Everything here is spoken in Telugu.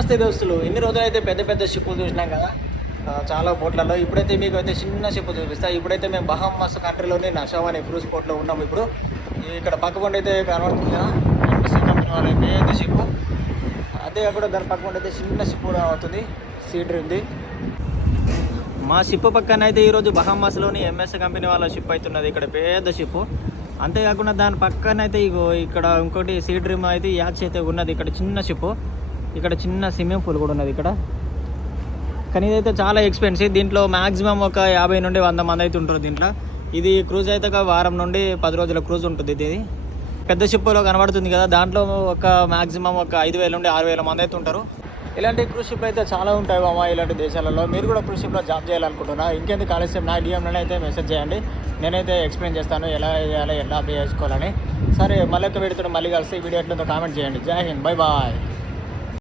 నమస్తే దోస్తులు. ఇన్ని రోజులైతే పెద్ద పెద్ద షిప్పులు చూసినాం కదా చాలా బోట్లలో. ఇప్పుడైతే మీకు అయితే చిన్న షిప్ చూపిస్తా. ఇప్పుడైతే మేము బహామాస్ కంట్రీలోని నషావ్ అనే క్రూజ్ పోర్ట్లో ఉన్నాము. ఇప్పుడు ఇక్కడ పక్కపండి అయితే కనబడుతుంది కదా, ఎంబసీ కంపెనీ వాళ్ళ పెద్ద షిప్. అదే కాకుండా దాని పక్కపండి అయితే చిన్న షిప్ కూడా అవుతుంది, సీటర్ ఉంది. మా షిప్ పక్కన అయితే ఈరోజు బహామాస్లోని ఎంఎస్ కంపెనీ వాళ్ళ షిప్ అవుతున్నది, ఇక్కడ పెద్ద షిప్. అంతేకాకుండా దాని పక్కన అయితే ఇగో ఇక్కడ ఇంకోటి సీ డ్రీమ్ అయితే యాచ్ అయితే ఉన్నది. ఇక్కడ చిన్న షిప్, ఇక్కడ చిన్న స్విమ్మింగ్ పూల్ కూడా ఉన్నది ఇక్కడ. కానీ ఇదైతే చాలా ఎక్స్పెన్సివ్. దీంట్లో మ్యాక్సిమం ఒక 50 నుండి 100 మంది అయితే ఉంటారు దీంట్లో. ఇది క్రూజ్ అయితే ఒక వారం నుండి 10 రోజుల క్రూజ్ ఉంటుంది. ఇది పెద్ద షిప్లో కనబడుతుంది కదా, దాంట్లో ఒక మ్యాక్సిమం ఒక 5,000 నుండి 6,000 మంది అయితే ఉంటారు. ఇలాంటి క్రూజ్ షిప్లు అయితే చాలా ఉంటాయి మామ ఇలాంటి దేశాలలో. మీరు కూడా క్రూజ్ షిప్లో జాబ్ చేయాలనుకుంటున్నా, ఇంకెందుకు ఆలస్యం నా డిఎంలోనే అయితే మెసేజ్ చేయండి. నేనైతే ఎక్స్ప్లెయిన్ చేస్తాను ఎలా చేయాలి, ఎలా అప్లై చేసుకోవాలని. సరే, మళ్ళీ ఒక వీడియోతో మళ్ళీ కలిసి వీడియో ఎట్లుందో కామెంట్ చేయండి. జై హింద్, బై బాయ్.